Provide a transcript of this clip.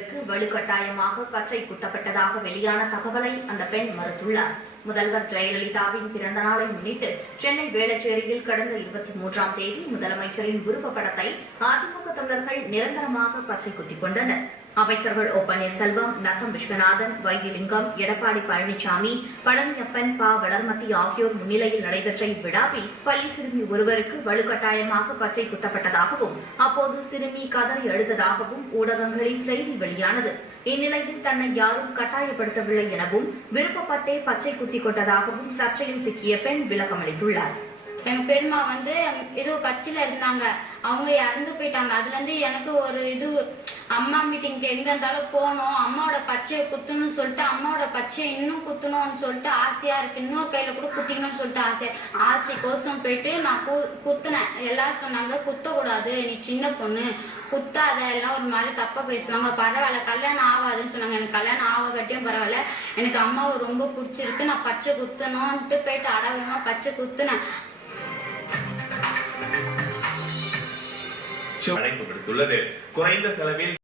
ஒருவருக்கு வலுக்கட்டாயமாக பச்சை குத்தப்பட்டதாக வெளியான தகவலை அந்த பெண் மறுத்துள்ளார். முதல்வர் ஜெயலலிதாவின் பிறந்த நாளை முன்னிட்டு சென்னை வேளச்சேரியில் கடந்த 23ஆம் தேதி முதலமைச்சரின் விருப்ப படத்தை அதிமுக தொண்டர்கள் நிரந்தரமாக பச்சை குத்திக் கொண்டனர். அமைச்சர்கள் ஓ பன்னீர்செல்வம், நத்தம் விஸ்வநாதன், வைத்திலிங்கம், எடப்பாடி பழனிசாமி, பழனியப்பன், ப. வளர்மதி ஆகியோர் முன்னிலையில் நடைபெற்ற இவ்விழாவில் பள்ளி சிறுமி ஒருவருக்கு வலுக்கட்டாயமாக பச்சை குத்தப்பட்டதாகவும் அப்போது சிறுமி கதறி அழுததாகவும் ஊடகங்களில் செய்தி வெளியானது. இந்நிலையில் தன்னை யாரும் கட்டாயப்படுத்தவில்லை எனவும் விருப்பப்பட்டே பச்சை குத்திக் கொண்டதாகவும் சர்ச்சையில் சிக்கிய பெண் விளக்கமளித்துள்ளார். எங்க பெருமா ஏதோ கட்சியில இருந்தாங்க, அவங்க இறந்து போயிட்டாங்க. அதுல இருந்து எனக்கு ஒரு அம்மா மீட்டிங்க்கு எங்க இருந்தாலும் போகணும், அம்மாவோட பச்சையை குத்தணும்னு சொல்லிட்டு, அம்மாவோட பச்சையை இன்னும் குத்தணும்னு சொல்லிட்டு ஆசையா இருக்கு. இன்னொரு கையில கூட குத்திக்கணும்னு சொல்லிட்டு ஆசைக்கோசம் போயிட்டு நான் குத்துனேன். எல்லாரும் சொன்னாங்க குத்தக்கூடாது, நீ சின்ன பொண்ணு, குத்தாத, எல்லாம் ஒரு மாதிரி தப்பா பேசுவாங்க, பரவாயில்ல கல்யாணம் ஆகாதுன்னு சொன்னாங்க. எனக்கு கல்யாணம் ஆகாட்டியும் பரவாயில்ல, எனக்கு அம்மாவை ரொம்ப பிடிச்சிருக்கு, நான் பச்சை குத்தணும்ட்டு போயிட்டு அடவமா பச்சை குத்துனேன். அழைப்பு விடுத்துள்ளது. குறைந்த செலவில்